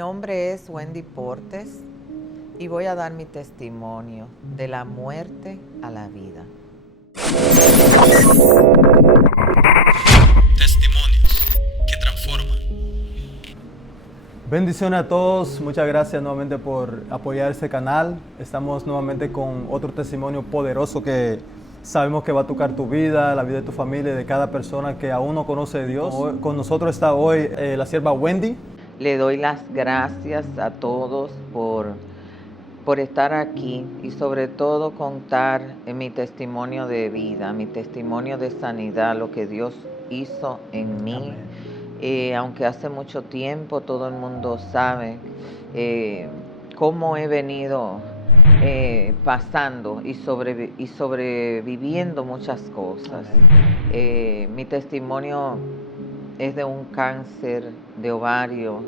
nombre es Wendy Portes y voy a dar mi testimonio de la muerte a la vida. Testimonios que transforman. Bendiciones a todos, muchas gracias nuevamente por apoyar este canal. Estamos nuevamente con otro testimonio poderoso que sabemos que va a tocar tu vida, la vida de tu familia, de cada persona que aún no conoce a Dios. Con nosotros está hoy la sierva Wendy. Le doy las gracias a todos por estar aquí y sobre todo contar en mi testimonio de vida, mi testimonio de sanidad, lo que Dios hizo en mí. Aunque hace mucho tiempo todo el mundo sabe cómo he venido pasando y sobreviviendo muchas cosas. Mi testimonio es de un cáncer de ovario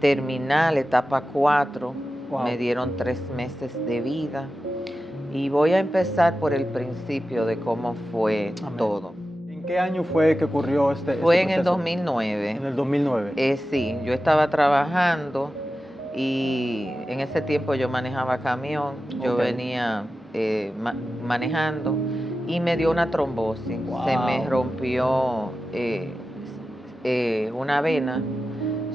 terminal, etapa 4. Wow. Me dieron 3 meses de vida. Y voy a empezar por el principio de cómo fue todo. ¿En qué año fue que ocurrió este proceso? Fue en el 2009. En el 2009. Sí, yo estaba trabajando y en ese tiempo yo manejaba camión. Yo venía manejando y me dio una trombosis. Wow. Se me rompió una vena,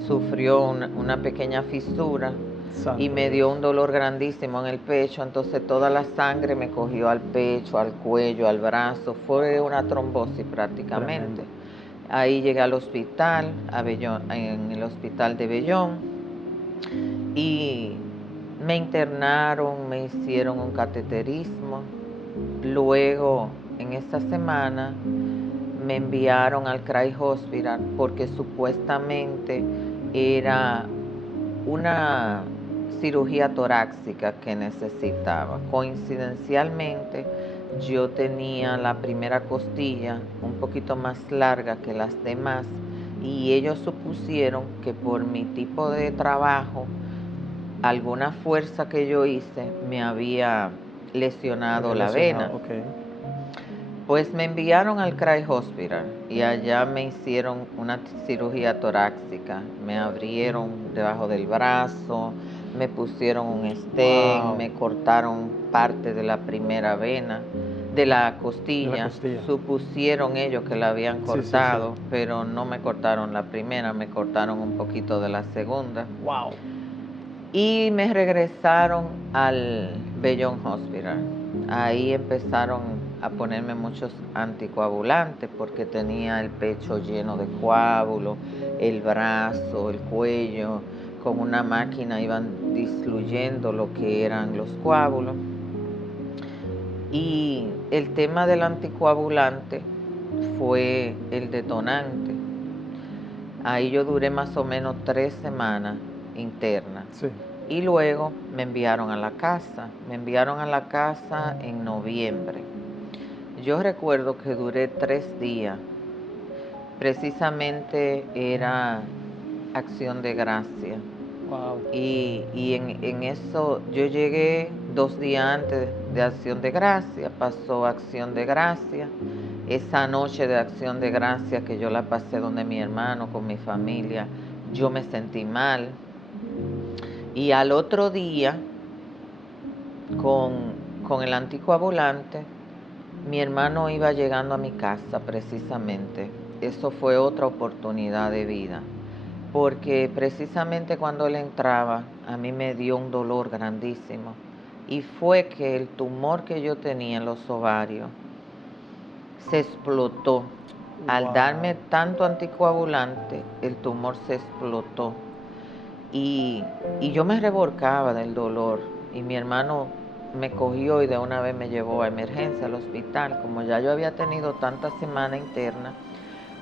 sufrió una pequeña fisura. Santo y me dio un dolor grandísimo en el pecho, entonces toda la sangre me cogió al pecho, al cuello, al brazo, fue una trombosis prácticamente. Tremendo. Ahí llegué al hospital, a Bellón, en el hospital de Bellón, y me internaron, me hicieron un cateterismo. Luego, en esta semana, me enviaron al Cry Hospital porque supuestamente era una cirugía torácica que necesitaba. Coincidencialmente, yo tenía la primera costilla un poquito más larga que las demás y ellos supusieron que por mi tipo de trabajo, alguna fuerza que yo hice me había lesionado la vena. Okay. Pues me enviaron al Cry Hospital y allá me hicieron una cirugía torácica. Me abrieron debajo del brazo, me pusieron un stent, wow. Me cortaron parte de la primera vena, de la costilla. Supusieron ellos que la habían cortado, sí. Pero no me cortaron la primera, me cortaron un poquito de la segunda. Wow. Y me regresaron al Bellón Hospital. Ahí empezaron a ponerme muchos anticoagulantes porque tenía el pecho lleno de coágulos, el brazo, el cuello. Con una máquina iban disluyendo lo que eran los coágulos. Y el tema del anticoagulante fue el detonante. Ahí yo duré más o menos 3 semanas internas. Sí. Y luego me enviaron a la casa. Me enviaron a la casa en noviembre. Yo recuerdo que duré 3 días. Precisamente era Acción de Gracia. Wow. Y en eso yo llegué 2 días antes de Acción de Gracia. Pasó Acción de Gracia. Esa noche de Acción de Gracia que yo la pasé donde mi hermano, con mi familia, yo me sentí mal. Y al otro día, con el anticoagulante, mi hermano iba llegando a mi casa precisamente. Eso fue otra oportunidad de vida. Porque precisamente cuando él entraba, a mí me dio un dolor grandísimo. Y fue que el tumor que yo tenía en los ovarios se explotó. Wow. Al darme tanto anticoagulante, el tumor se explotó. Y yo me revolcaba del dolor. Y mi hermano me cogió y de una vez me llevó a emergencia al hospital. Como ya yo había tenido tantas semanas internas,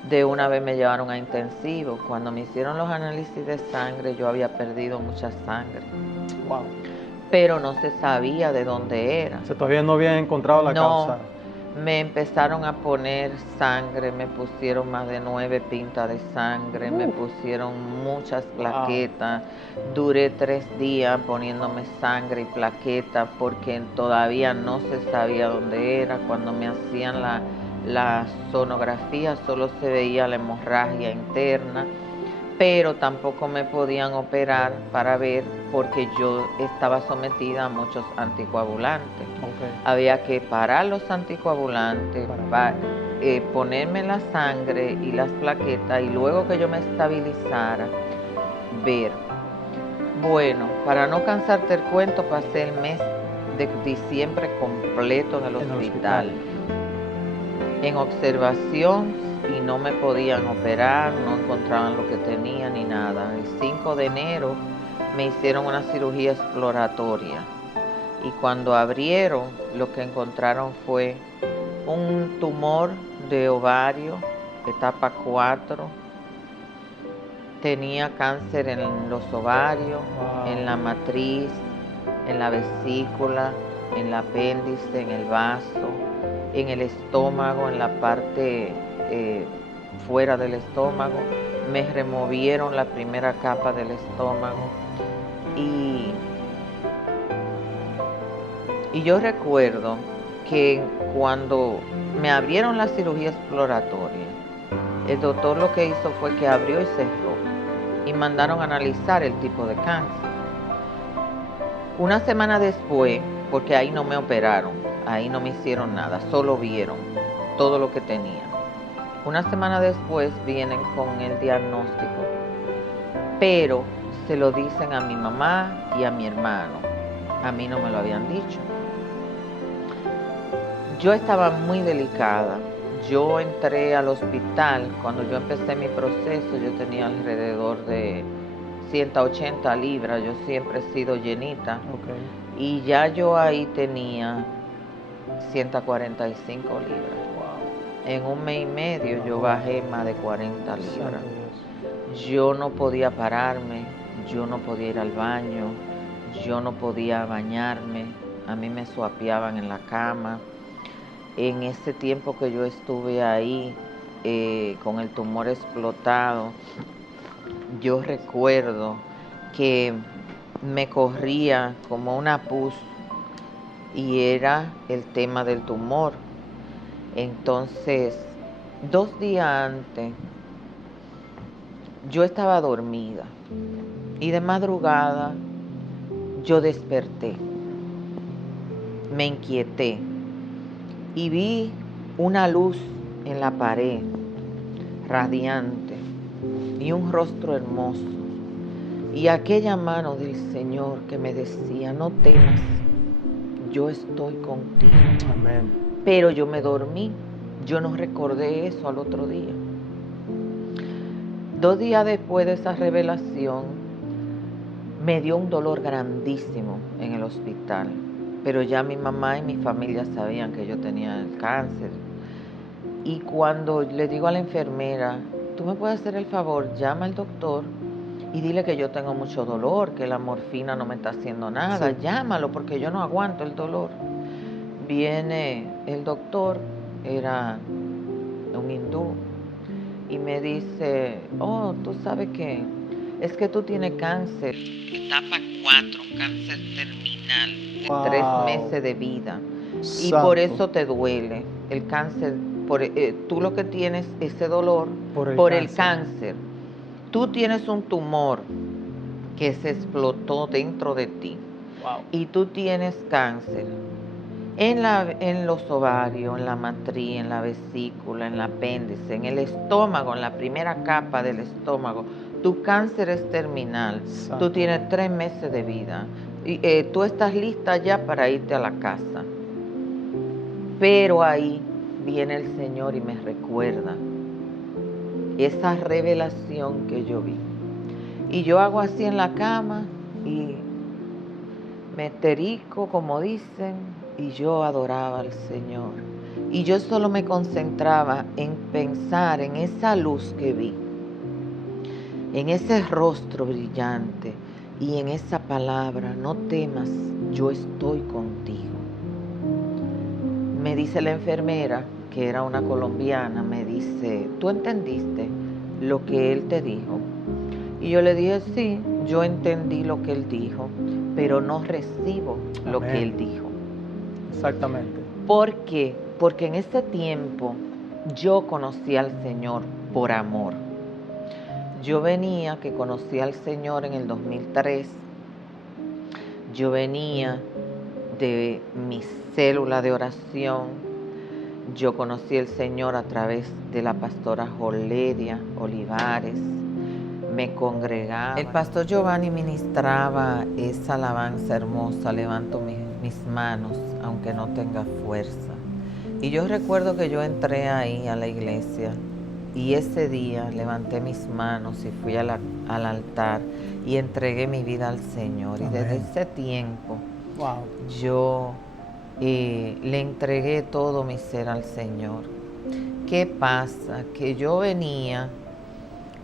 de una vez me llevaron a intensivo. Cuando me hicieron los análisis de sangre, yo había perdido mucha sangre. Wow. Pero no se sabía de dónde era. O sea, todavía no habían encontrado la causa. Me empezaron a poner sangre, me pusieron más de 9 pintas de sangre, me pusieron muchas plaquetas. Duré 3 días poniéndome sangre y plaquetas porque todavía no se sabía dónde era. Cuando me hacían la sonografía solo se veía la hemorragia interna, pero tampoco me podían operar para ver porque yo estaba sometida a muchos anticoagulantes. Ok. Había que parar los anticoagulantes, ponerme la sangre y las plaquetas y luego que yo me estabilizara, ver. Bueno, para no cansarte el cuento, pasé el mes de diciembre completo en el hospital. En observación, y no me podían operar, no encontraban lo que tenía ni nada. El 5 de enero me hicieron una cirugía exploratoria y cuando abrieron lo que encontraron fue un tumor de ovario, etapa 4. Tenía cáncer en los ovarios, en la matriz, en la vesícula, en el apéndice, en el vaso, en el estómago, en la parte fuera del estómago. Me removieron la primera capa del estómago y yo recuerdo que cuando me abrieron la cirugía exploratoria, el doctor lo que hizo fue que abrió y cerró y mandaron a analizar el tipo de cáncer. Una semana después, porque ahí no me operaron, ahí no me hicieron nada, solo vieron todo lo que tenía. Una semana después vienen con el diagnóstico, pero se lo dicen a mi mamá y a mi hermano. A mí no me lo habían dicho. Yo estaba muy delicada. Yo entré al hospital, cuando yo empecé mi proceso, yo tenía alrededor de 180 libras, yo siempre he sido llenita. Okay. Y ya yo ahí tenía 145 libras. Wow. En un mes y medio yo bajé más de 40 libras. Yo no podía pararme, yo no podía ir al baño, yo no podía bañarme, a mí me suapiaban en la cama. En ese tiempo que yo estuve ahí con el tumor explotado, yo recuerdo que me corría como una pus y era el tema del tumor. Entonces, 2 días antes, yo estaba dormida y de madrugada yo desperté, me inquieté y vi una luz en la pared, radiante, y un rostro hermoso. Y aquella mano del Señor que me decía, no temas, yo estoy contigo. Amén. Pero yo me dormí, yo no recordé eso al otro día. 2 días después de esa revelación, me dio un dolor grandísimo en el hospital. Pero ya mi mamá y mi familia sabían que yo tenía el cáncer. Y cuando le digo a la enfermera, tú me puedes hacer el favor, llama al doctor y dile que yo tengo mucho dolor, que la morfina no me está haciendo nada, sí. Llámalo porque yo no aguanto el dolor. Viene el doctor, era un hindú, y me dice, oh, tú sabes que es que tú tienes cáncer, etapa 4, un cáncer terminal, de 3 meses de vida. Santo. Y por eso te duele el cáncer. Tú lo que tienes ese dolor por el cáncer. Tú tienes un tumor que se explotó dentro de ti. Wow. Y tú tienes cáncer en los ovarios, en la matriz, en la vesícula, en el apéndice, en el estómago, en la primera capa del estómago. Tu cáncer es terminal. Santo. Tú tienes 3 meses de vida. Y tú estás lista ya para irte a la casa. Pero ahí viene el Señor y me recuerda esa revelación que yo vi. Y yo hago así en la cama y me terico, como dicen, y yo adoraba al Señor. Y yo solo me concentraba en pensar en esa luz que vi, en ese rostro brillante y en esa palabra, no temas, yo estoy contigo. Me dice la enfermera, que era una colombiana, me dice, ¿tú entendiste lo que él te dijo? Y yo le dije, sí, yo entendí lo que él dijo, pero no recibo Amén. Lo que él dijo. Exactamente. ¿Por qué? Porque en ese tiempo yo conocí al Señor por amor. Yo venía, que conocí al Señor en el 2003, yo venía de mi célula de oración. Yo conocí al Señor a través de la pastora Joledia Olivares. Me congregaba. El pastor Giovanni ministraba esa alabanza hermosa, levanto mis manos, aunque no tenga fuerza. Y yo recuerdo que yo entré ahí a la iglesia y ese día levanté mis manos y fui al altar y entregué mi vida al Señor. Amén. Y desde ese tiempo, yo le entregué todo mi ser al Señor. ¿Qué pasa? Que yo venía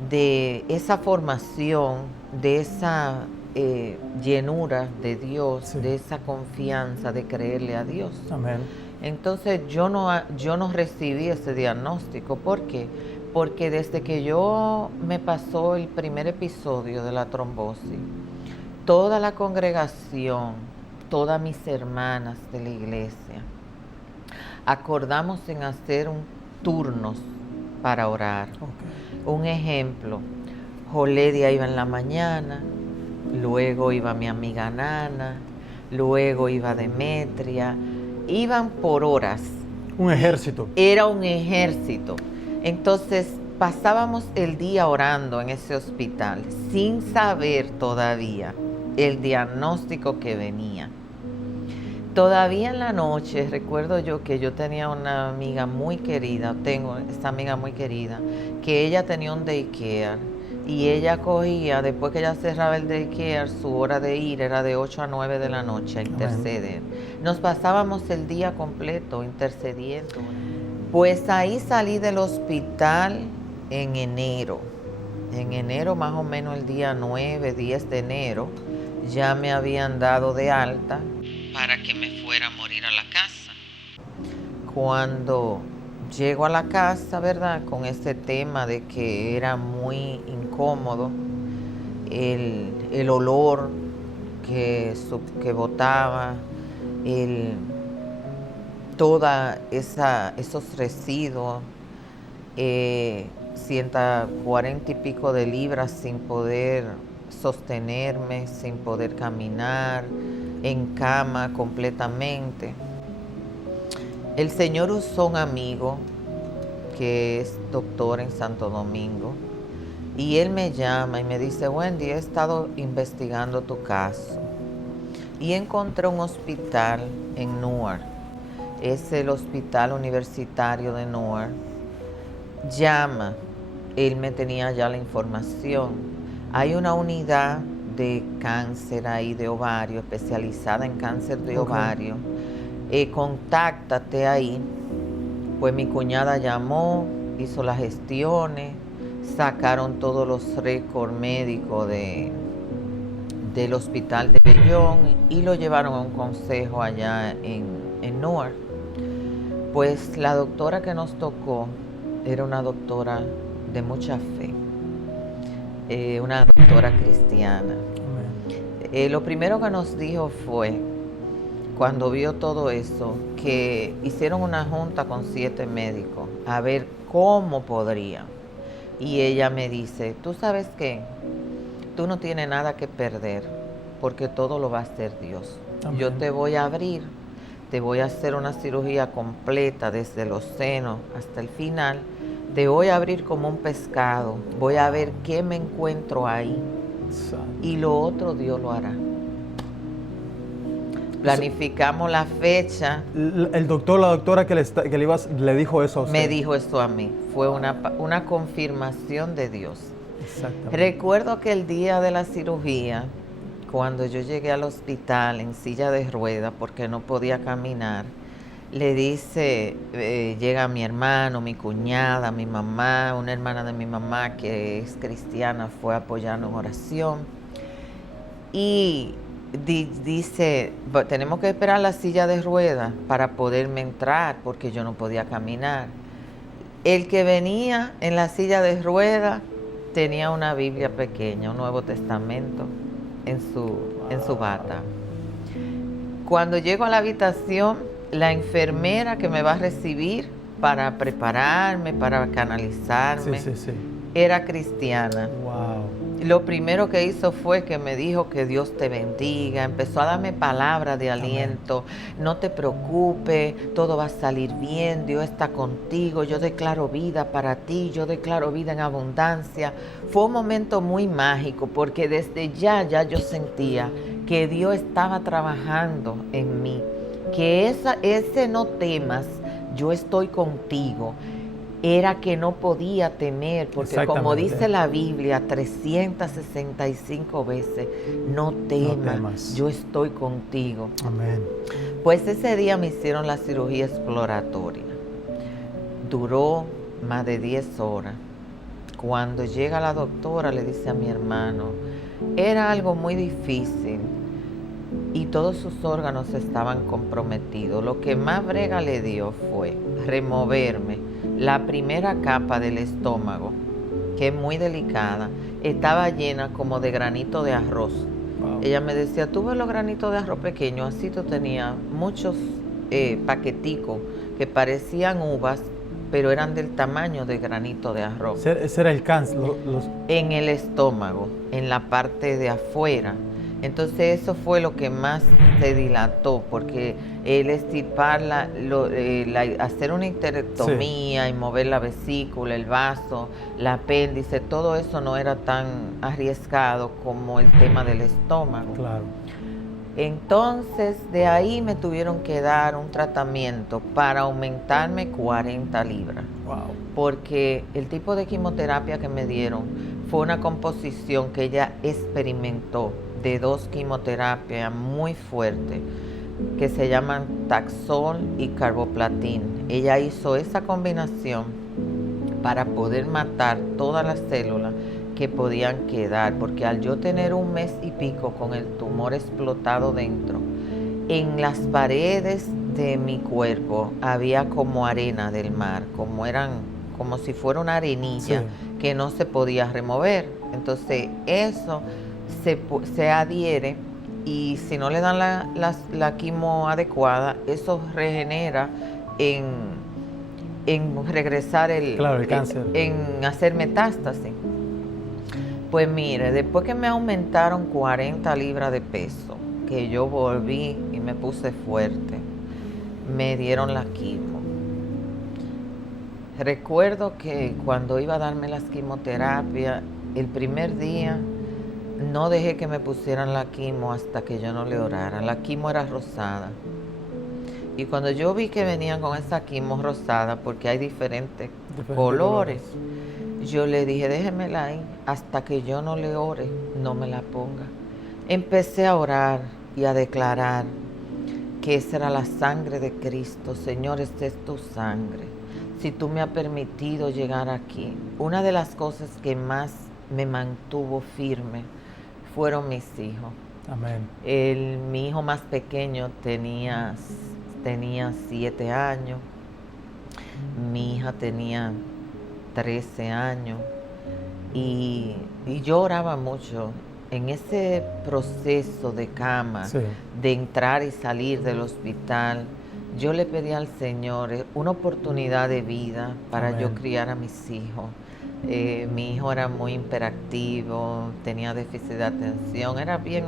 de esa formación, de esa llenura de Dios, sí, de esa confianza de creerle a Dios. Amén. Entonces yo no recibí ese diagnóstico. ¿Por qué? Porque desde que yo me pasó el primer episodio de la trombosis, toda la congregación, todas mis hermanas de la iglesia, acordamos en hacer turnos para orar. Okay. Un ejemplo, Joledia iba en la mañana, luego iba mi amiga Nana, luego iba Demetria, iban por horas. Un ejército. Era un ejército. Entonces pasábamos el día orando en ese hospital sin saber todavía el diagnóstico que venía. Todavía en la noche recuerdo yo que yo tenía una amiga muy querida, tengo esta amiga muy querida, que ella tenía un daycare y ella cogía, después que ella cerraba el daycare, su hora de ir era de 8 a 9 de la noche a interceder. Nos pasábamos el día completo intercediendo. Pues ahí salí del hospital en enero. En enero, más o menos el día 9, 10 de enero, ya me habían dado de alta para que me fuera a morir a la casa. Cuando llego a la casa, ¿verdad? Con ese tema de que era muy incómodo, el olor que botaba, toda esos residuos, 140 y pico de libras sin poder sostenerme, sin poder caminar, en cama completamente. El Señor usó un amigo que es doctor en Santo Domingo y él me llama y me dice: Wendy, he estado investigando tu caso y encontré un hospital en Newark. Es el Hospital Universitario de Newark. Llama. Él me tenía ya la información. Hay una unidad de cáncer ahí de ovario, especializada en cáncer de ovario. Contáctate ahí. Pues mi cuñada llamó, hizo las gestiones, sacaron todos los récords médicos del hospital de Bellón y lo llevaron a un consejo allá en Newark. Pues la doctora que nos tocó era una doctora de mucha fe, una doctora cristiana. Lo primero que nos dijo fue, cuando vio todo eso, que hicieron una junta con 7 médicos a ver cómo podrían. Y ella me dice: ¿tú sabes qué? Tú no tienes nada que perder, porque todo lo va a hacer Dios. Amén. Yo te voy a abrir, te voy a hacer una cirugía completa desde los senos hasta el final. Te voy a abrir como un pescado, voy a ver qué me encuentro ahí. Y lo otro Dios lo hará. Planificamos la fecha. El doctor, la doctora que le dijo eso a usted. Me dijo eso a mí. Fue una confirmación de Dios. Exactamente. Recuerdo que el día de la cirugía, cuando yo llegué al hospital en silla de ruedas porque no podía caminar, le dice, llega mi hermano, mi cuñada, mi mamá, una hermana de mi mamá que es cristiana, fue a apoyarnos en oración. Y dice: tenemos que esperar la silla de ruedas para poderme entrar porque yo no podía caminar. El que venía en la silla de ruedas tenía una Biblia pequeña, un Nuevo Testamento en su bata. Cuando llego a la habitación, la enfermera que me va a recibir para prepararme, para canalizarme, era cristiana. Wow. Lo primero que hizo fue que me dijo que Dios te bendiga, empezó a darme palabras de aliento, no te preocupes, todo va a salir bien, Dios está contigo, yo declaro vida para ti, yo declaro vida en abundancia. Fue un momento muy mágico porque desde ya yo sentía que Dios estaba trabajando en mí, que ese no temas, yo estoy contigo. Era que no podía temer, porque como dice la Biblia 365 veces, no temas, yo estoy contigo. Amén. Pues ese día me hicieron la cirugía exploratoria. Duró más de 10 horas. Cuando llega la doctora le dice a mi hermano, era algo muy difícil y todos sus órganos estaban comprometidos. Lo que más brega le dio fue removerme la primera capa del estómago, que es muy delicada, estaba llena como de granito de arroz. Wow. Ella me decía, tú ves los granitos de arroz pequeños, así tú tenías muchos paqueticos que parecían uvas, pero eran del tamaño de granito de arroz. Ese era el cáncer. En el estómago, en la parte de afuera. Entonces eso fue lo que más se dilató, porque el extirparla, hacer una histerectomía y mover la vesícula, el vaso, el apéndice, todo eso no era tan arriesgado como el tema del estómago. Claro. Entonces de ahí me tuvieron que dar un tratamiento para aumentarme 40 libras. Wow. Porque el tipo de quimioterapia que me dieron fue una composición que ella experimentó de 2 quimioterapias muy fuertes que se llaman Taxol y Carboplatin. Ella hizo esa combinación para poder matar todas las células que podían quedar, porque al yo tener 1 mes y pico con el tumor explotado dentro, en las paredes de mi cuerpo había como arena del mar, como si fuera una arenilla que no se podía remover. Entonces eso se adhiere y si no le dan la quimo adecuada, eso regenera en regresar el cáncer, en hacer metástasis. Pues mire, después que me aumentaron 40 libras de peso, que yo volví y me puse fuerte, me dieron la quimo. Recuerdo que cuando iba a darme las quimioterapias, el primer día no dejé que me pusieran la quimo hasta que yo no le orara. La quimo era rosada. Y cuando yo vi que venían con esa quimo rosada, porque hay diferentes colores, yo le dije, déjemela ahí, hasta que yo no le ore, no me la ponga. Empecé a orar y a declarar que esa era la sangre de Cristo. Señor, esta es tu sangre. Si tú me has permitido llegar aquí, una de las cosas que más me mantuvo firme fueron mis hijos. Amén. Mi hijo más pequeño tenía 7 años, mi hija tenía 13 años y yo oraba mucho en ese proceso de cama, de entrar y salir del hospital. Yo le pedí al Señor una oportunidad de vida para Amén. Yo criar a mis hijos. Mi hijo era muy hiperactivo, tenía déficit de atención, era bien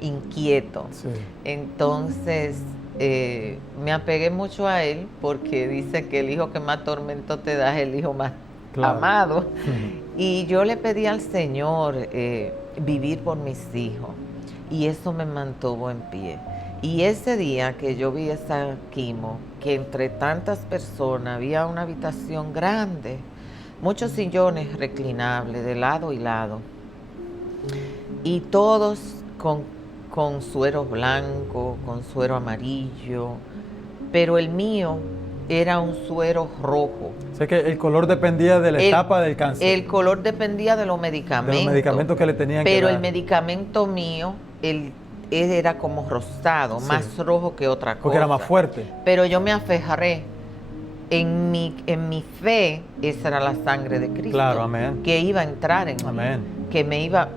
inquieto. Sí. Entonces me apegué mucho a él porque dice que el hijo que más tormento te da es el hijo más amado. Y yo le pedí al Señor vivir por mis hijos y eso me mantuvo en pie. Y ese día que yo vi esa quimo, que entre tantas personas había una habitación grande, muchos sillones reclinables de lado y lado, y todos con suero blanco, con suero amarillo, pero el mío era un suero rojo. O sea que el color dependía de la etapa del cáncer. El color dependía de los medicamentos. De los medicamentos que le tenían que dar. Pero el medicamento mío, era como rosado, más rojo que otra cosa. Porque era más fuerte. Pero yo me aferré. En mi fe, esa era la sangre de Cristo. Claro, amén. Que iba a entrar en amén. mí. Que me iba,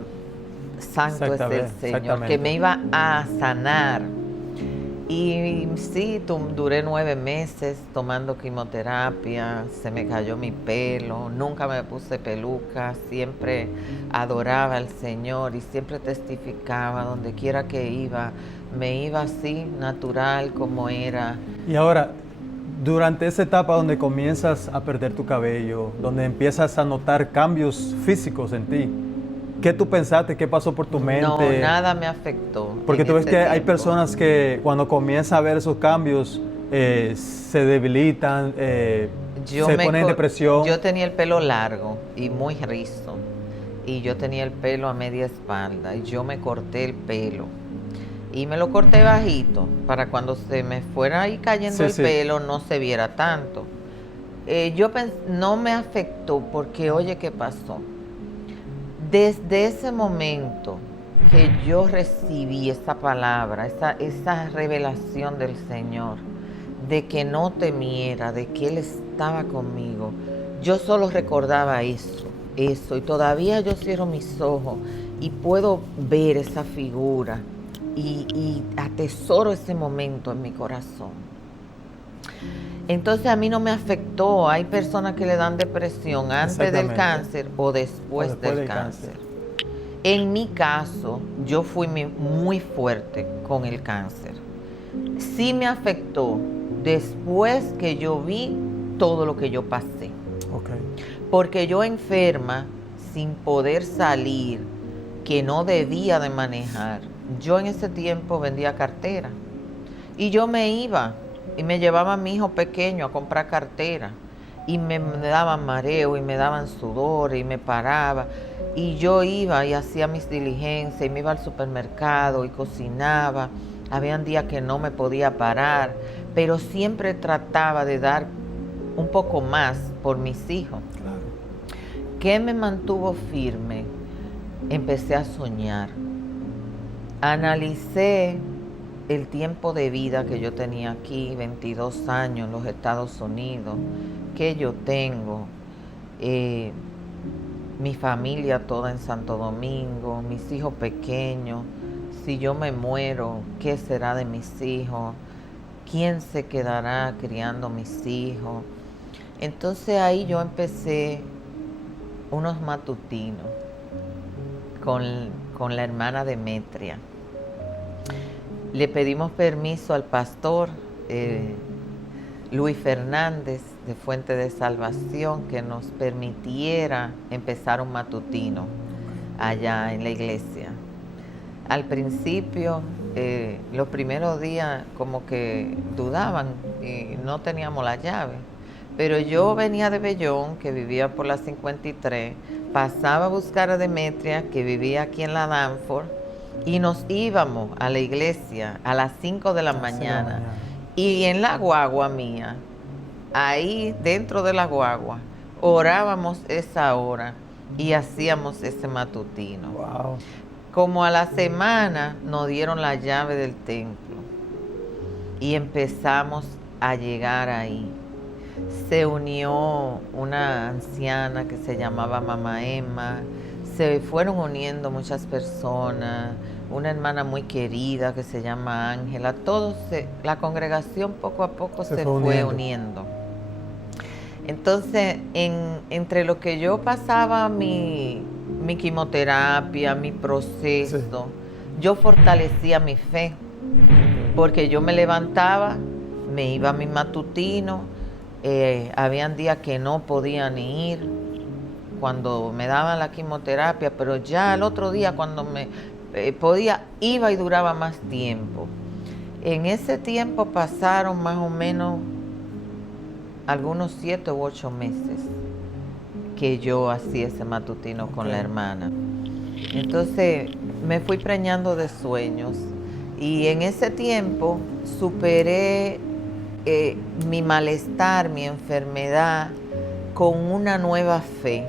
santo es el Señor, que me iba a sanar. Y sí, duré 9 meses tomando quimioterapia, se me cayó mi pelo, nunca me puse peluca, siempre adoraba al Señor y siempre testificaba donde quiera que iba, me iba así, natural como era. Y ahora, durante esa etapa donde comienzas a perder tu cabello, donde empiezas a notar cambios físicos en ti, ¿qué tú pensaste? ¿Qué pasó por tu mente? No, nada me afectó. Porque tú ves que hay personas que cuando comienzan a ver esos cambios se debilitan, se ponen en depresión. Yo tenía el pelo largo y muy rizo. Y yo tenía el pelo a media espalda. Y yo me corté el pelo. Y me lo corté bajito para cuando se me fuera ahí cayendo el pelo no se viera tanto. No me afectó porque, oye, ¿qué pasó? Desde ese momento que yo recibí esa palabra, esa revelación del Señor, de que no temiera, de que Él estaba conmigo, yo solo recordaba eso, y todavía yo cierro mis ojos y puedo ver esa figura y atesoro ese momento en mi corazón. Entonces a mí no me afectó. Hay personas que le dan depresión antes del cáncer o después del cáncer. En mi caso, yo fui muy fuerte con el cáncer. Sí me afectó después que yo vi todo lo que yo pasé. Okay. Porque yo enferma, sin poder salir, que no debía de manejar. Yo en ese tiempo vendía cartera. Y yo me iba y me llevaba a mi hijo pequeño a comprar cartera. Y me daban mareo y me daban sudor y me paraba. Y yo iba y hacía mis diligencias y me iba al supermercado y cocinaba. Habían días que no me podía parar, pero siempre trataba de dar un poco más por mis hijos. Claro. ¿Qué me mantuvo firme? Empecé a soñar. Analicé el tiempo de vida que yo tenía aquí, 22 años en los Estados Unidos, que yo tengo, mi familia toda en Santo Domingo, mis hijos pequeños. Si yo me muero, ¿qué será de mis hijos? ¿Quién se quedará criando mis hijos? Entonces ahí yo empecé unos matutinos con la hermana Demetria. Le pedimos permiso al pastor Luis Fernández de Fuente de Salvación que nos permitiera empezar un matutino allá en la iglesia. Al principio, los primeros días como que dudaban y no teníamos la llave. Pero yo venía de Bellón, que vivía por la 53, pasaba a buscar a Demetria, que vivía aquí en la Danforth, y nos íbamos a la iglesia a las 5 de la mañana. Y en la guagua mía, ahí dentro de la guagua, orábamos esa hora y hacíamos ese matutino. Wow. Como a la semana nos dieron la llave del templo y empezamos a llegar ahí. Se unió una anciana que se llamaba Mamá Emma, se fueron uniendo muchas personas, una hermana muy querida que se llama Ángela, la congregación poco a poco se fue uniendo. Entonces, entre lo que yo pasaba mi quimioterapia, mi proceso, yo fortalecía mi fe, porque yo me levantaba, me iba a mi matutino. Habían días que no podía ni ir cuando me daban la quimioterapia, pero ya el otro día cuando me podía, iba y duraba más tiempo. En ese tiempo pasaron más o menos algunos 7 u 8 meses que yo hacía ese matutino con la hermana. Entonces me fui preñando de sueños y en ese tiempo superé mi malestar, mi enfermedad, con una nueva fe,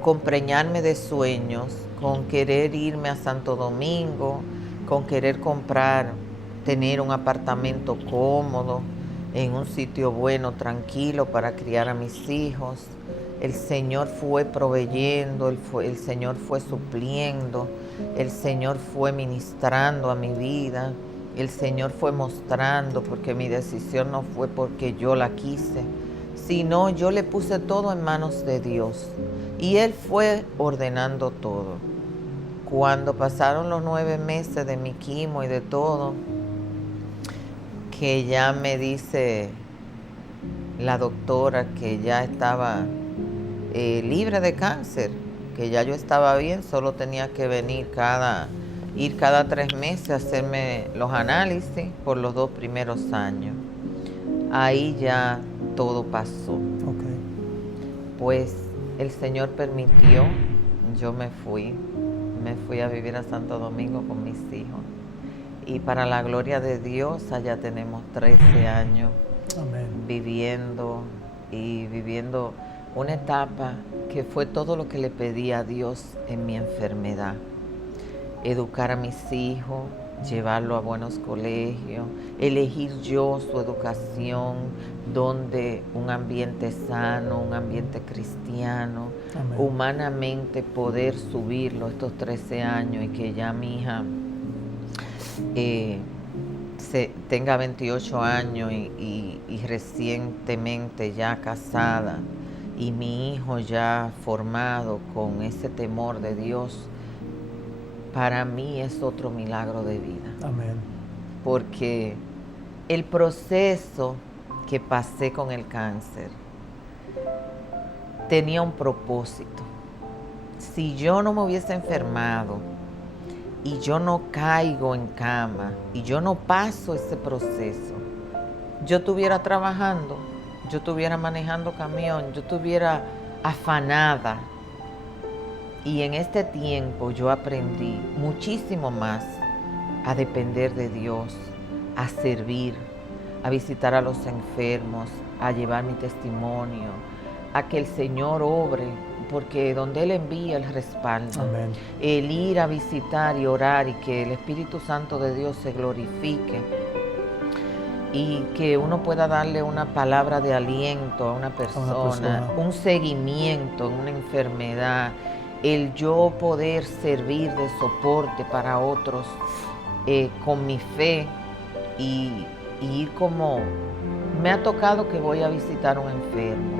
con preñarme de sueños, con querer irme a Santo Domingo, con querer tener un apartamento cómodo, en un sitio bueno, tranquilo para criar a mis hijos. El Señor fue proveyendo, el Señor fue supliendo, el Señor fue ministrando a mi vida. el Señor fue mostrando, porque mi decisión no fue porque yo la quise, sino yo le puse todo en manos de Dios y Él fue ordenando todo. Cuando pasaron los 9 meses de mi quimo y de todo, que ya me dice la doctora que ya estaba libre de cáncer, que ya yo estaba bien, solo tenía que ir cada 3 meses a hacerme los análisis por los 2 primeros años. Ahí ya todo pasó. Okay. Pues el Señor permitió, yo me fui a vivir a Santo Domingo con mis hijos. Y para la gloria de Dios, allá tenemos 13 años. Amén. Viviendo una etapa que fue todo lo que le pedí a Dios en mi enfermedad. Educar a mis hijos, llevarlo a buenos colegios, elegir yo su educación, donde un ambiente sano, un ambiente cristiano, Amén. Humanamente poder subirlo estos 13 años y que ya mi hija tenga 28 años y recientemente ya casada, y mi hijo ya formado con ese temor de Dios, para mí es otro milagro de vida. Amén. Porque el proceso que pasé con el cáncer tenía un propósito. Si yo no me hubiese enfermado y yo no caigo en cama y yo no paso ese proceso, yo estuviera trabajando, yo estuviera manejando camión, yo estuviera afanada. Y en este tiempo yo aprendí muchísimo más a depender de Dios, a servir, a visitar a los enfermos, a llevar mi testimonio, a que el Señor obre, porque donde Él envía, Él respalda. Amén. El ir a visitar y orar y que el Espíritu Santo de Dios se glorifique y que uno pueda darle una palabra de aliento a una persona, un seguimiento en una enfermedad, el yo poder servir de soporte para otros con mi fe y ir como me ha tocado que voy a visitar a un enfermo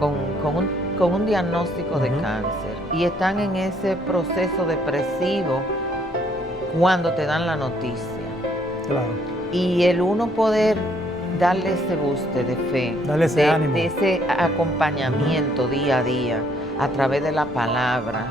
con un diagnóstico de cáncer y están en ese proceso depresivo cuando te dan la noticia. Claro. Y el uno poder darle ese boost de fe, darle ese ánimo, de ese acompañamiento día a día, a través de la palabra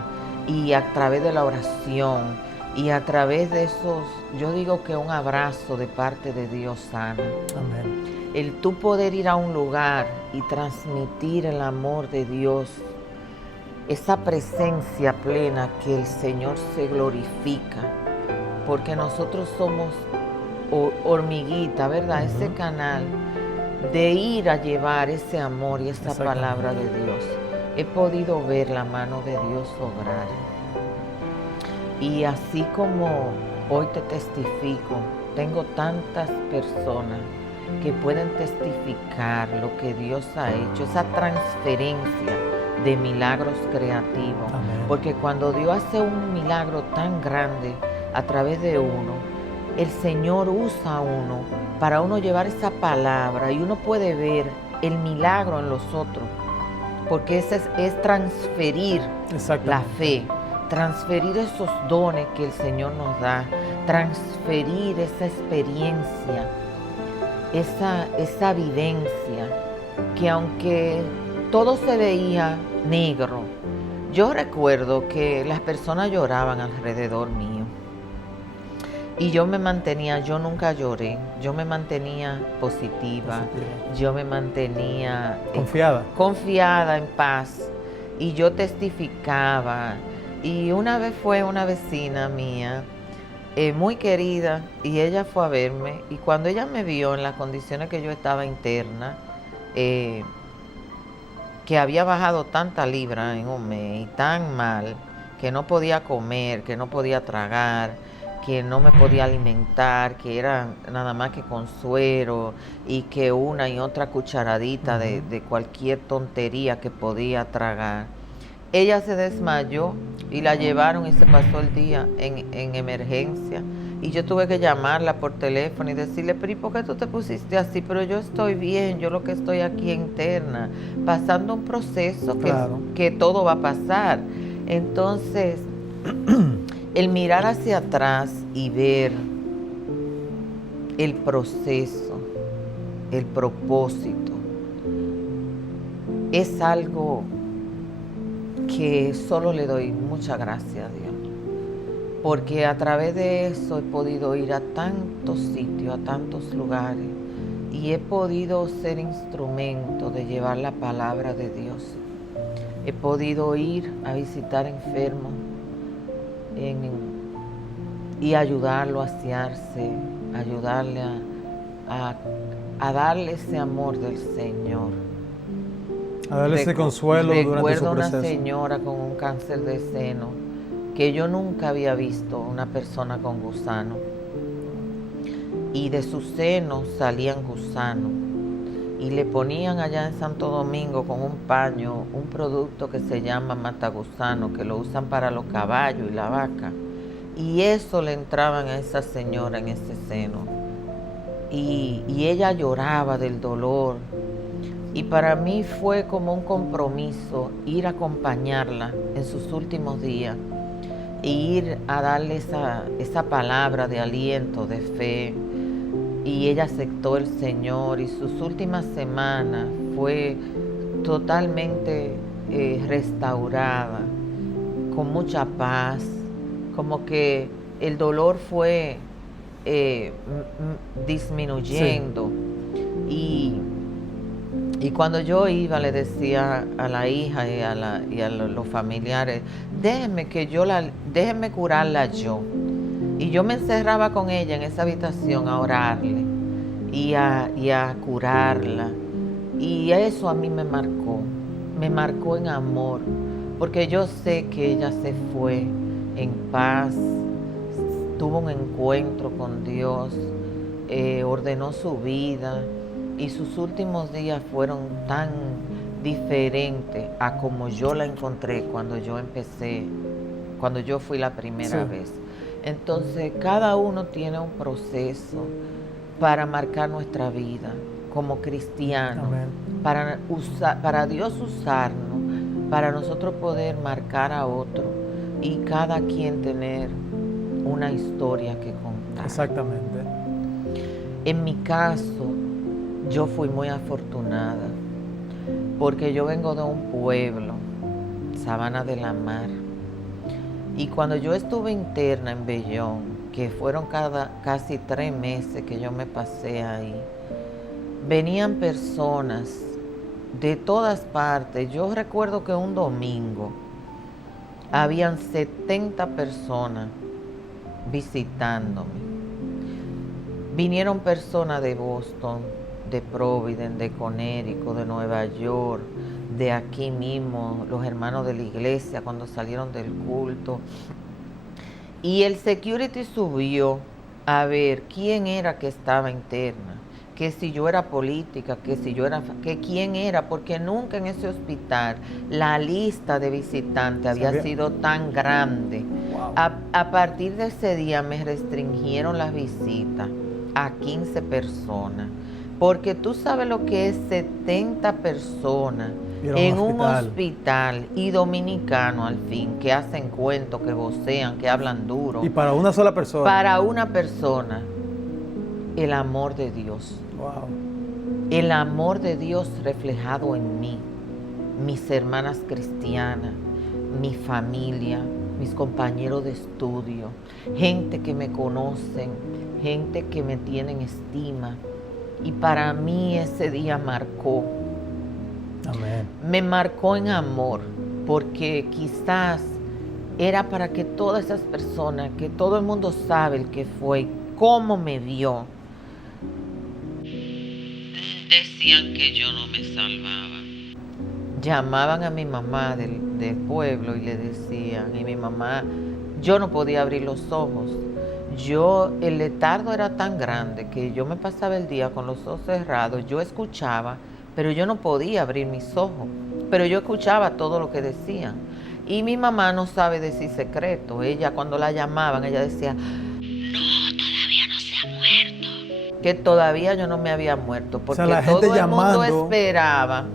y a través de la oración y a través de esos, yo digo que un abrazo de parte de Dios sana. Amén. El tú poder ir a un lugar y transmitir el amor de Dios, esa presencia plena que el Señor se glorifica, porque nosotros somos hormiguita, ¿verdad? Ese canal de ir a llevar ese amor y esa palabra de Dios. He podido ver la mano de Dios obrar. Y así como hoy te testifico, tengo tantas personas que pueden testificar lo que Dios ha hecho, esa transferencia de milagros creativos. Amén. Porque cuando Dios hace un milagro tan grande a través de uno, el Señor usa a uno para uno llevar esa palabra y uno puede ver el milagro en los otros, porque ese es transferir la fe, transferir esos dones que el Señor nos da, transferir esa experiencia, esa vivencia, que aunque todo se veía negro, yo recuerdo que las personas lloraban alrededor mío. Y yo me mantenía, yo nunca lloré, yo me mantenía positiva. Yo me mantenía confiada, en paz. Y yo testificaba. Y una vez fue una vecina mía, muy querida, y ella fue a verme. Y cuando ella me vio en las condiciones que yo estaba interna, que había bajado tanta libra en un mes y tan mal, que no podía comer, que no podía tragar, que no me podía alimentar, que era nada más que con suero y que una y otra cucharadita de cualquier tontería que podía tragar. Ella se desmayó y la llevaron y se pasó el día en emergencia Y yo tuve que llamarla por teléfono y decirle, pero ¿y por qué tú te pusiste así? Pero yo estoy bien, yo lo que estoy aquí interna, pasando un proceso que todo va a pasar. Entonces, el mirar hacia atrás y ver el proceso, el propósito, es algo que solo le doy mucha gracia a Dios. Porque a través de eso he podido ir a tantos sitios, a tantos lugares, y he podido ser instrumento de llevar la palabra de Dios. He podido ir a visitar enfermos y ayudarlo a asearse, ayudarle a darle ese amor del Señor. A darle ese consuelo durante su proceso. Recuerdo una señora con un cáncer de seno que yo nunca había visto una persona con gusano, y de sus senos salían gusanos, y le ponían allá en Santo Domingo con un paño un producto que se llama matagusano, que lo usan para los caballos y la vaca, y eso le entraban a esa señora en ese seno, y ella lloraba del dolor, y para mí fue como un compromiso ir a acompañarla en sus últimos días, e ir a darle esa palabra de aliento, de fe. Y ella aceptó el Señor, y sus últimas semanas fue totalmente restaurada, con mucha paz, como que el dolor fue disminuyendo. Sí. Y cuando yo iba, le decía a la hija y a los familiares, déjenme curarla yo. Y yo me encerraba con ella en esa habitación a orarle y a curarla. Y eso a mí me marcó en amor, porque yo sé que ella se fue en paz, tuvo un encuentro con Dios, ordenó su vida. Y sus últimos días fueron tan diferentes a como yo la encontré cuando yo fui la primera vez. Entonces, cada uno tiene un proceso para marcar nuestra vida como cristianos, para Dios usarnos, para nosotros poder marcar a otro y cada quien tener una historia que contar. Exactamente. En mi caso, yo fui muy afortunada porque yo vengo de un pueblo, Sabana de la Mar, y cuando yo estuve interna en Bellón, que fueron casi 3 meses que yo me pasé ahí, venían personas de todas partes. Yo recuerdo que un domingo habían 70 personas visitándome. Vinieron personas de Boston, de Providence, de Connecticut, de Nueva York, de aquí mismo, los hermanos de la iglesia cuando salieron del culto. Y el security subió a ver quién era que estaba interna, que si yo era política, que quién era, porque nunca en ese hospital la lista de visitantes había sido tan grande. Wow. A partir de ese día me restringieron las visitas a 15 personas. Porque tú sabes lo que es 70 personas en un hospital y dominicanos al fin, que hacen cuentos, que vocean, que hablan duro. Y para una sola persona. Para una persona, el amor de Dios. Wow. El amor de Dios reflejado en mí, mis hermanas cristianas, mi familia, mis compañeros de estudio, gente que me conocen, gente que me tienen estima. Y para mí ese día marcó. Amén. Me marcó en amor, porque quizás era para que todas esas personas, que todo el mundo sabe el que fue, cómo me vio, decían que yo no me salvaba. Llamaban a mi mamá del pueblo y le decían, y mi mamá, yo no podía abrir los ojos. El letardo era tan grande que yo me pasaba el día con los ojos cerrados. Yo escuchaba, pero yo no podía abrir mis ojos. Pero yo escuchaba todo lo que decían. Y mi mamá no sabe decir secreto. Ella, cuando la llamaban, ella decía, no que todavía yo no me había muerto, porque o sea, la gente todo el mundo llamando, esperaba.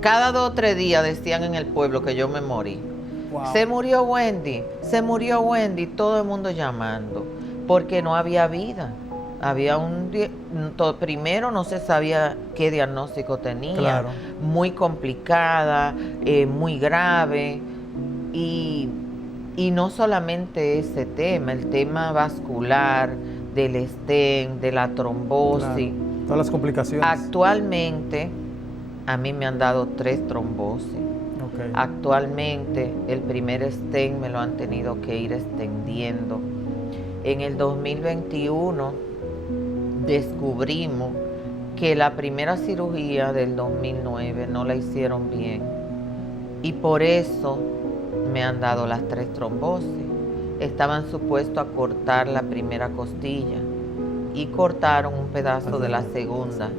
Cada 2 o 3 días decían en el pueblo que yo me morí. wow, Se murió Wendy, todo el mundo llamando, porque no había vida. Había primero no se sabía qué diagnóstico tenía, claro, muy complicada, muy grave, y no solamente ese tema, el tema vascular, del stent, de la trombosis. claro, todas las complicaciones. Actualmente a mí me han dado 3 trombosis. Okay. Actualmente el primer stent me lo han tenido que ir extendiendo. En el 2021 descubrimos que la primera cirugía del 2009 no la hicieron bien, y por eso me han dado las 3 trombosis. Estaban supuestos a cortar la primera costilla y cortaron un pedazo de la segunda.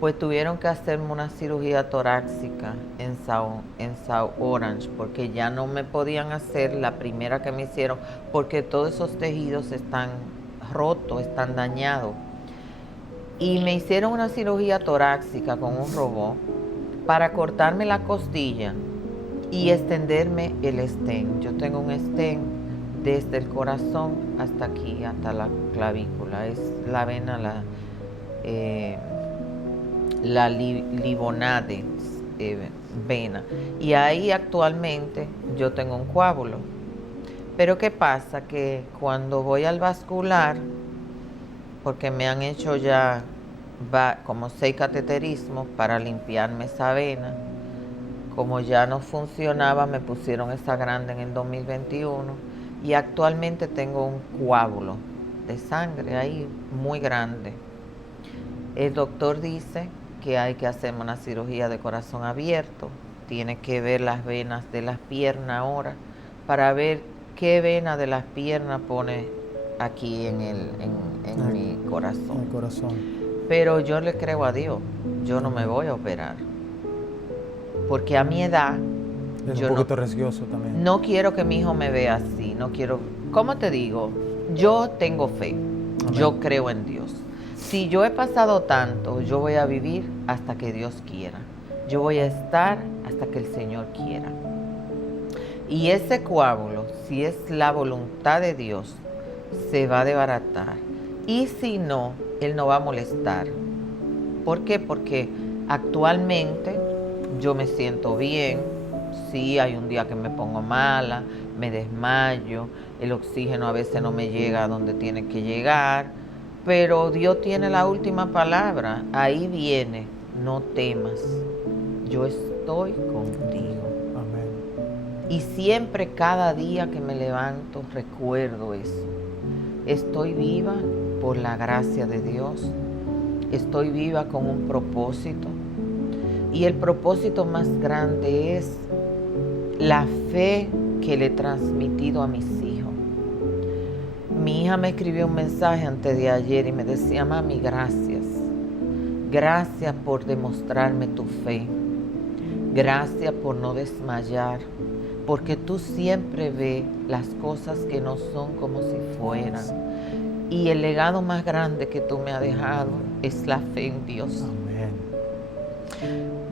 Pues tuvieron que hacerme una cirugía torácica en South Orange, porque ya no me podían hacer la primera que me hicieron, porque todos esos tejidos están rotos, están dañados. Y me hicieron una cirugía torácica con un robot para cortarme la costilla y extenderme el stent. Yo tengo un stent desde el corazón hasta aquí, hasta la clavícula. Es la vena, la Libonade vena. Y ahí actualmente yo tengo un coágulo. Pero ¿qué pasa? Que cuando voy al vascular, porque me han hecho ya como 6 cateterismos para limpiarme esa vena, como ya no funcionaba, me pusieron esa grande en el 2021 y actualmente tengo un coágulo de sangre ahí muy grande. El doctor dice que hay que hacerme una cirugía de corazón abierto, tiene que ver las venas de las piernas ahora para ver qué vena de las piernas pone aquí en mi corazón. El corazón. Pero yo le creo a Dios, yo no me voy a operar, porque a mi edad es un poquito riesgoso también. No quiero que mi hijo me vea así, no quiero, ¿cómo te digo? Yo tengo fe, amén, yo creo en Dios. Si yo he pasado tanto, yo voy a vivir hasta que Dios quiera. Yo voy a estar hasta que el Señor quiera. Y ese coágulo, si es la voluntad de Dios, se va a desbaratar. Y si no, Él no va a molestar. ¿Por qué? Porque actualmente yo me siento bien. Sí, hay un día que me pongo mala, me desmayo, el oxígeno a veces no me llega a donde tiene que llegar, pero Dios tiene la última palabra. Ahí viene, no temas, yo estoy contigo. Amén. Y siempre, cada día que me levanto, recuerdo eso. Estoy viva por la gracia de Dios, estoy viva con un propósito, y el propósito más grande es la fe que le he transmitido a mis hijos. Mi hija me escribió un mensaje antes de ayer y me decía: mami, gracias. Gracias por demostrarme tu fe. Gracias por no desmayar, porque tú siempre ves las cosas que no son como si fueran. Y el legado más grande que tú me has dejado es la fe en Dios. Amén.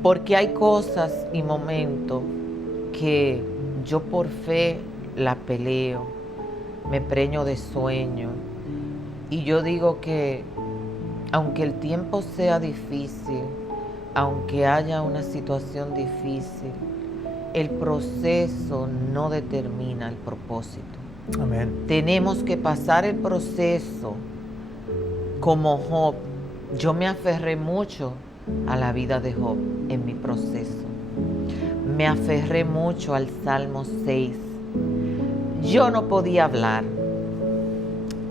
Porque hay cosas y momentos que yo por fe la peleo, me preño de sueño, y yo digo que aunque el tiempo sea difícil, aunque haya una situación difícil, el proceso no determina el propósito. Amén. Tenemos que pasar el proceso como Job. Yo me aferré mucho a la vida de Job en mi proceso. Me aferré mucho al Salmo 6. Yo no podía hablar.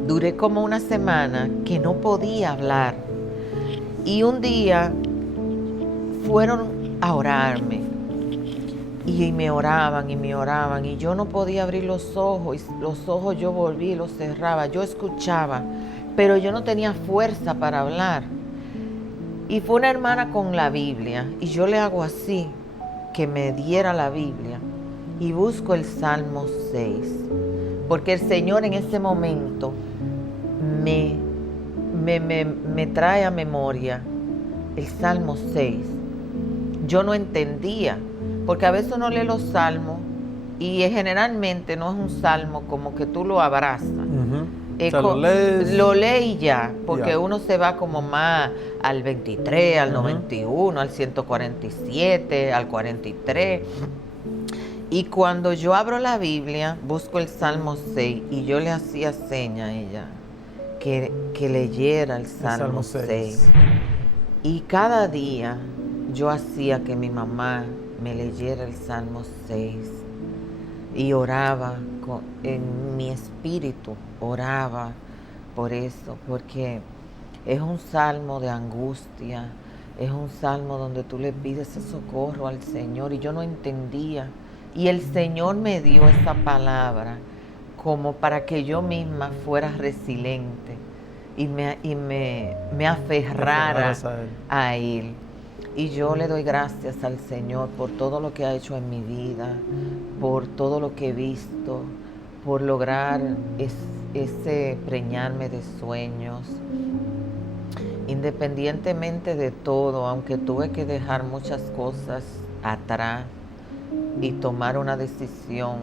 Duré como una semana que no podía hablar. Y un día fueron a orarme. Y me oraban y yo no podía abrir los ojos. Y los ojos yo volví y los cerraba. Yo escuchaba, pero yo no tenía fuerza para hablar. Y fue una hermana con la Biblia. Y yo le hago así, que me diera la Biblia, y busco el Salmo 6, porque el Señor en ese momento me me trae a memoria el Salmo 6. Yo no entendía, porque a veces uno lee los salmos y generalmente no es un salmo como que tú lo abrazas. O sea, lo lees y ya, porque uno se va como más al 23, al 91, al 147, al 43. Y cuando yo abro la Biblia, busco el Salmo 6 y yo le hacía seña a ella que leyera el Salmo 6. Y cada día yo hacía que mi mamá me leyera el Salmo 6 y oraba en mi espíritu, oraba por eso, porque es un salmo de angustia, es un salmo donde tú le pides el socorro al Señor y yo no entendía. Y el Señor me dio esa palabra como para que yo misma fuera resiliente y me aferrara a Él. Y yo le doy gracias al Señor por todo lo que ha hecho en mi vida, por todo lo que he visto, por lograr ese preñarme de sueños. Independientemente de todo, aunque tuve que dejar muchas cosas atrás y tomar una decisión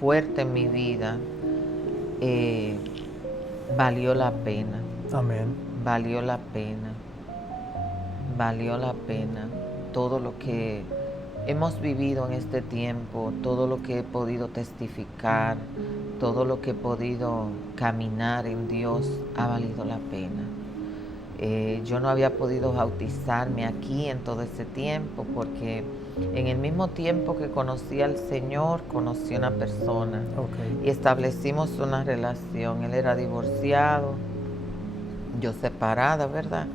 fuerte en mi vida, valió la pena. Amén. Valió la pena. Valió la pena todo lo que hemos vivido en este tiempo, todo lo que he podido testificar, todo lo que he podido caminar en Dios, ha valido la pena. Yo no había podido bautizarme aquí en todo ese tiempo porque en el mismo tiempo que conocí al Señor, conocí a una persona y establecimos una relación. Él era divorciado, yo separada, ¿verdad?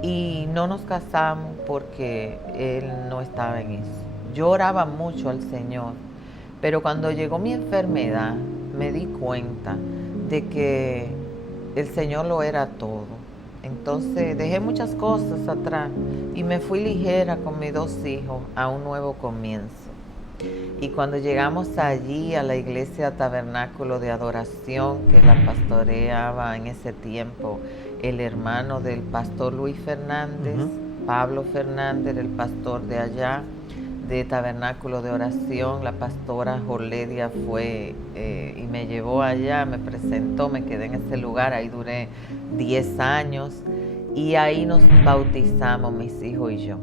Y no nos casamos porque él no estaba en eso. Yo oraba mucho al Señor, pero cuando llegó mi enfermedad me di cuenta de que el Señor lo era todo. Entonces dejé muchas cosas atrás y me fui ligera con mis 2 hijos a un nuevo comienzo. Y cuando llegamos allí a la iglesia Tabernáculo de Adoración, que la pastoreaba en ese tiempo el hermano del pastor Luis Fernández, Pablo Fernández, el pastor de allá, de Tabernáculo de Oración, la pastora Jorledia fue y me llevó allá, me presentó, me quedé en ese lugar, ahí duré 10 años y ahí nos bautizamos mis hijos y yo.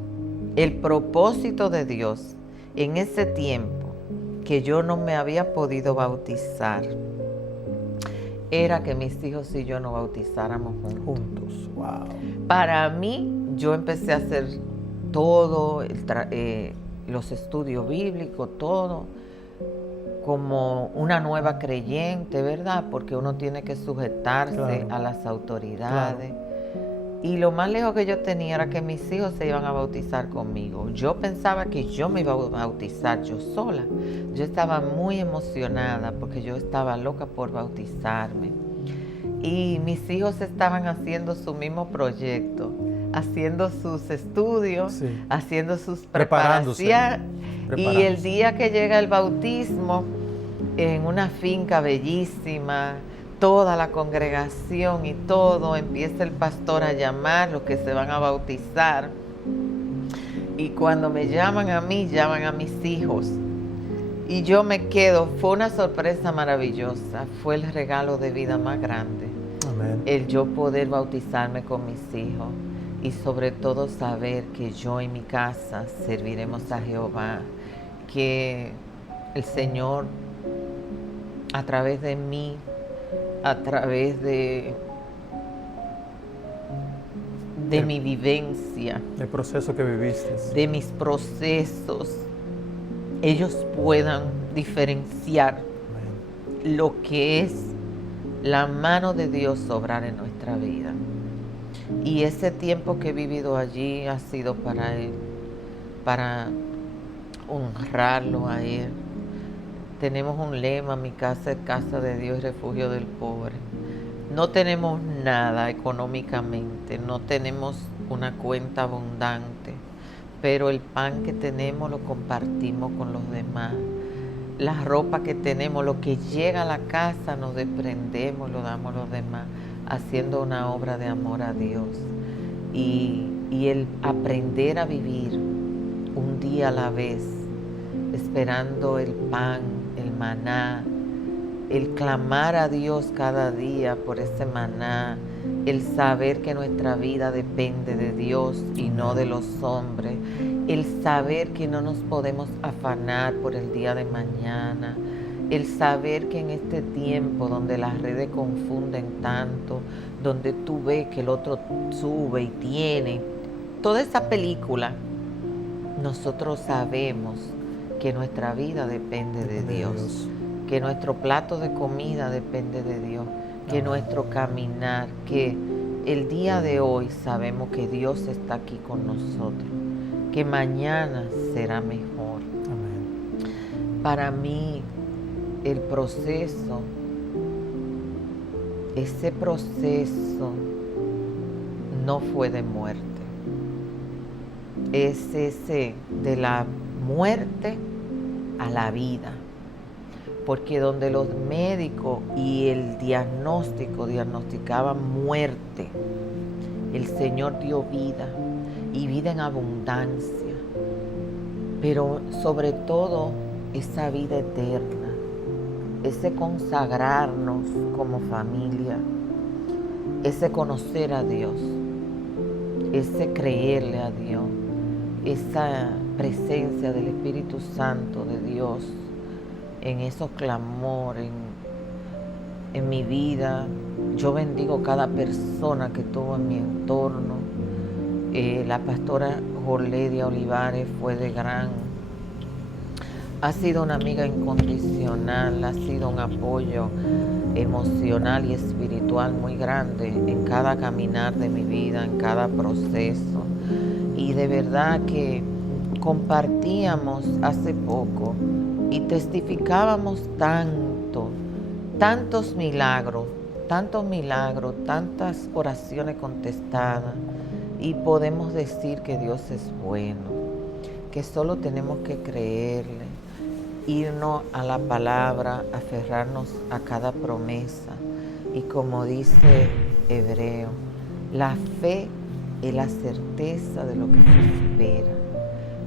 El propósito de Dios en ese tiempo que yo no me había podido bautizar era que mis hijos y yo nos bautizáramos juntos. Wow. Para mí, yo empecé a hacer todo, los estudios bíblicos, todo, como una nueva creyente, ¿verdad? Porque uno tiene que sujetarse a las autoridades. Claro. Y lo más lejos que yo tenía era que mis hijos se iban a bautizar conmigo. Yo pensaba que yo me iba a bautizar yo sola. Yo estaba muy emocionada porque yo estaba loca por bautizarme. Y mis hijos estaban haciendo su mismo proyecto, haciendo sus estudios, haciendo sus preparaciones. Y el día que llega el bautismo, en una finca bellísima, toda la congregación y todo, empieza el pastor a llamar los que se van a bautizar. Y cuando me llaman a mí, llaman a mis hijos. Y yo me quedo, fue una sorpresa maravillosa, fue el regalo de vida más grande. Amén. El yo poder bautizarme con mis hijos y sobre todo saber que yo en mi casa serviremos a Jehová, que el Señor a través de mí, a través de mi vivencia, el proceso que viviste, de mis procesos, ellos puedan diferenciar lo que es la mano de Dios obrar en nuestra vida. Y ese tiempo que he vivido allí ha sido para Él, para honrarlo a Él. Tenemos un lema: mi casa es casa de Dios, refugio del pobre. No tenemos nada económicamente, no tenemos una cuenta abundante, pero el pan que tenemos lo compartimos con los demás. La ropa que tenemos, lo que llega a la casa, nos desprendemos, lo damos a los demás. haciendo una obra de amor a Dios. Y el aprender a vivir un día a la vez, esperando el pan, el maná, el clamar a Dios cada día por ese maná, el saber que nuestra vida depende de Dios y no de los hombres, el saber que no nos podemos afanar por el día de mañana, el saber que en este tiempo donde las redes confunden tanto, donde tú ves que el otro sube y tiene, toda esa película, nosotros sabemos que nuestra vida depende de Dios, que nuestro plato de comida depende de Dios, que nuestro caminar, que el día de hoy sabemos que Dios está aquí con nosotros, que mañana será mejor. Amén. Para mí, el proceso, ese proceso no fue de muerte, es ese de la muerte a la vida, porque donde los médicos y el diagnóstico diagnosticaban muerte, el Señor dio vida y vida en abundancia, pero sobre todo esa vida eterna, ese consagrarnos como familia, ese conocer a Dios, ese creerle a Dios, esa presencia del Espíritu Santo de Dios en esos clamores, en mi vida. Yo bendigo cada persona que estuvo en mi entorno. La pastora Jorledia Olivares fue ha sido una amiga incondicional, ha sido un apoyo emocional y espiritual muy grande en cada caminar de mi vida, en cada proceso. Y de verdad que compartíamos hace poco y testificábamos tantos milagros, tantas oraciones contestadas, y podemos decir que Dios es bueno, que solo tenemos que creerle, irnos a la palabra, aferrarnos a cada promesa. Y como dice Hebreo, la fe es la certeza de lo que se espera,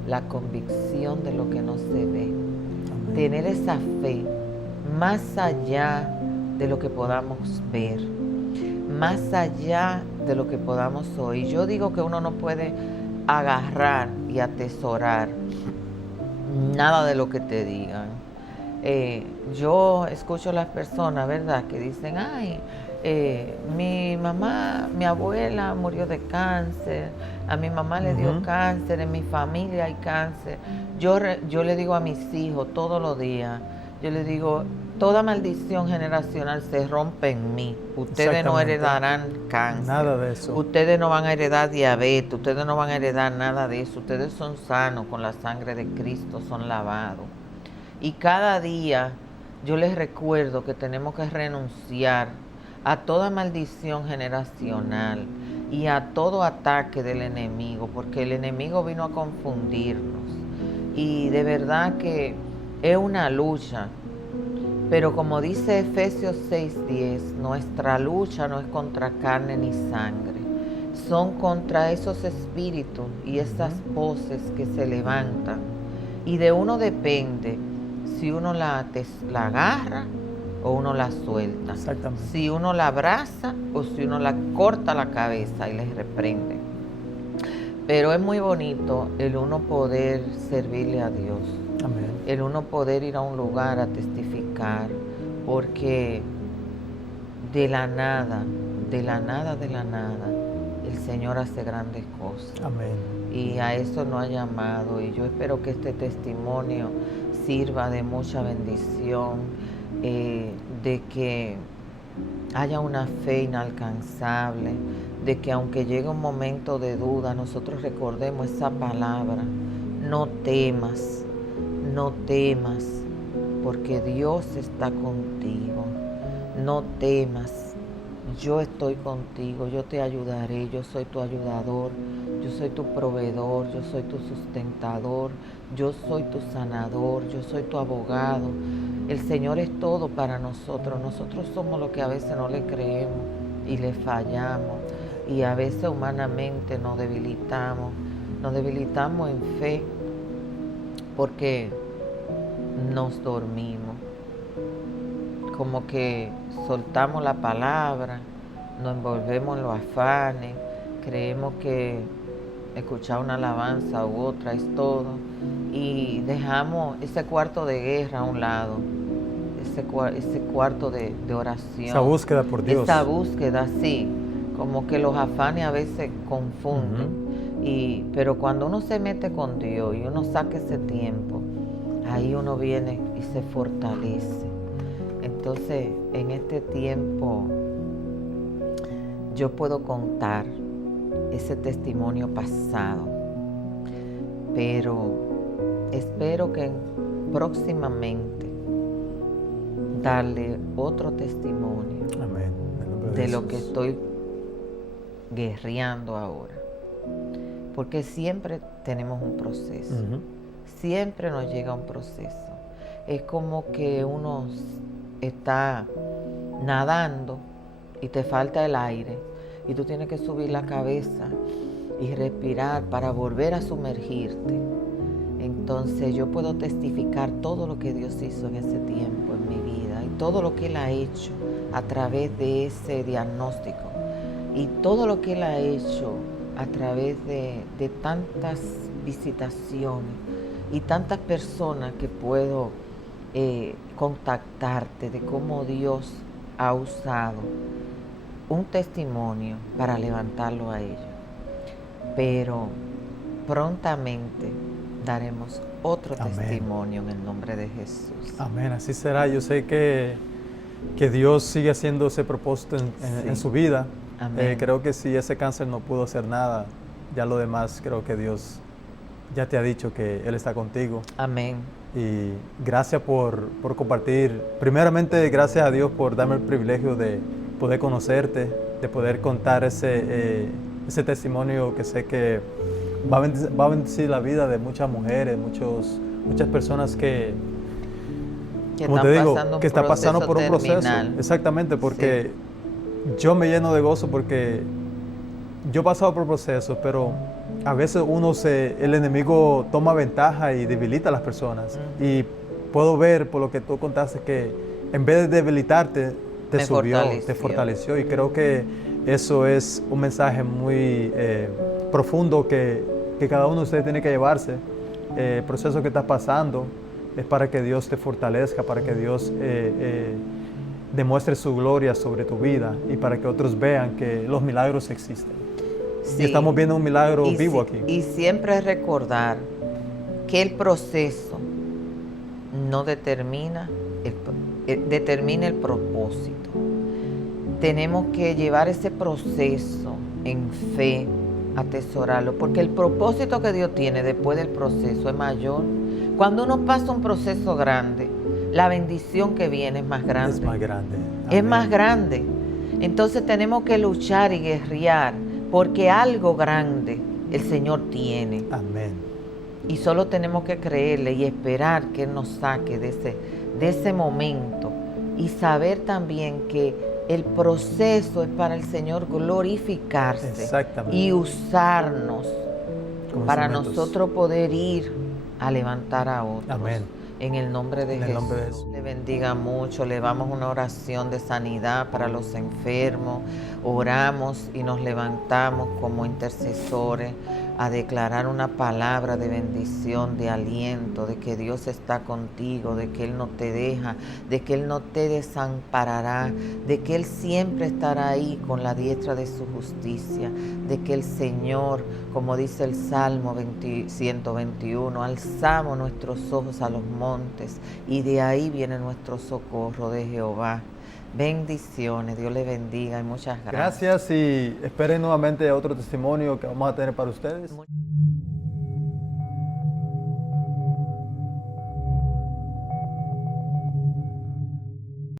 la convicción de lo que no se ve. Amén. Tener esa fe más allá de lo que podamos ver, más allá de lo que podamos oír. Yo digo que uno no puede agarrar y atesorar nada de lo que te digan. Yo escucho a las personas, ¿verdad?, que dicen, ay, mi mamá, mi abuela murió de cáncer, a mi mamá le dio cáncer, en mi familia hay cáncer. Yo le digo a mis hijos todos los días, yo les digo, toda maldición generacional se rompe en mí. Ustedes no heredarán cáncer. Nada de eso. Ustedes no van a heredar diabetes, ustedes no van a heredar nada de eso. Ustedes son sanos con la sangre de Cristo, son lavados. Y cada día yo les recuerdo que tenemos que renunciar a toda maldición generacional y a todo ataque del enemigo, porque el enemigo vino a confundirnos. Y de verdad que es una lucha. Pero como dice Efesios 6:10, nuestra lucha no es contra carne ni sangre, son contra esos espíritus y esas voces que se levantan. Y de uno depende si uno la agarra o uno la suelta. Exactamente. Si uno la abraza o si uno la corta la cabeza y les reprende. Pero es muy bonito el uno poder servirle a Dios. Amén. El uno poder ir a un lugar a testificar, porque de la nada, el Señor hace grandes cosas. Amén. Y a eso nos ha llamado, y yo espero que este testimonio sirva de mucha bendición, de que haya una fe inalcanzable, de que aunque llegue un momento de duda, nosotros recordemos esa palabra, no temas, porque Dios está contigo. No temas, yo estoy contigo, yo te ayudaré, yo soy tu ayudador, yo soy tu proveedor, yo soy tu sustentador, yo soy tu sanador, yo soy tu abogado. El Señor es todo para nosotros. Nosotros somos lo que a veces no le creemos. y le fallamos. Y a veces humanamente nos debilitamos en fe porque nos dormimos. Como que soltamos la palabra, nos envolvemos en los afanes, creemos que escuchar una alabanza u otra es todo y dejamos ese cuarto de guerra a un lado, ese cuarto de oración. Esa búsqueda por Dios. Esa búsqueda, sí, como que los afanes a veces confunden. Pero cuando uno se mete con Dios y uno saca ese tiempo, ahí uno viene y se fortalece. Entonces, en este tiempo, yo puedo contar ese testimonio pasado, pero espero que próximamente darle otro testimonio. Amén. De lo que estoy guerreando ahora. Porque siempre tenemos un proceso. Siempre nos llega un proceso. Es como que uno está nadando y te falta el aire y tú tienes que subir la cabeza y respirar para volver a sumergirte. Entonces yo puedo testificar todo lo que Dios hizo en ese tiempo en mi vida y todo lo que Él ha hecho a través de ese diagnóstico y todo lo que Él ha hecho a través de tantas visitaciones y tantas personas que puedo contactarte, de cómo Dios ha usado un testimonio para levantarlo a ellos. Pero prontamente daremos otro testimonio en el nombre de Jesús. Amén, así será. Yo sé que Dios sigue haciendo ese propósito en su vida. Creo que si ese cáncer no pudo hacer nada, ya lo demás creo que Dios ya te ha dicho que Él está contigo. Amén. Y gracias por compartir. Primeramente, gracias a Dios por darme el privilegio de poder conocerte, de poder contar ese testimonio que sé que va a bendecir la vida de muchas mujeres, muchas personas que como te digo, que están pasando por un proceso. Exactamente, porque yo me lleno de gozo porque yo he pasado por procesos, pero a veces el enemigo toma ventaja y debilita a las personas. Y puedo ver por lo que tú contaste que en vez de debilitarte, te fortaleció. Y creo que eso es un mensaje muy profundo que cada uno de ustedes tiene que llevarse. El proceso que estás pasando es para que Dios te fortalezca, para que Dios demuestre su gloria sobre tu vida y para que otros vean que los milagros existen. Sí. Y estamos viendo un milagro vivo aquí. Y siempre recordar que el proceso no determina el propósito. Tenemos que llevar ese proceso en fe, atesorarlo, porque el propósito que Dios tiene después del proceso es mayor. Cuando uno pasa un proceso grande, la bendición que viene es más grande. Es más grande. Es más grande. Entonces tenemos que luchar y guerrear, porque algo grande el Señor tiene. Amén. Y solo tenemos que creerle y esperar que Él nos saque de ese momento y saber también que el proceso es para el Señor glorificarse y usarnos para nosotros poder ir a levantar a otros. Amén. En el nombre de Jesús. Le bendiga mucho. Le damos una oración de sanidad para los enfermos. Oramos y nos levantamos como intercesores a declarar una palabra de bendición, de aliento, de que Dios está contigo, de que Él no te deja, de que Él no te desamparará, de que Él siempre estará ahí con la diestra de su justicia, de que el Señor, como dice el Salmo 121, alzamos nuestros ojos a los montes y de ahí viene nuestro socorro de Jehová. Bendiciones, Dios les bendiga y muchas gracias. Gracias y esperen nuevamente otro testimonio que vamos a tener para ustedes.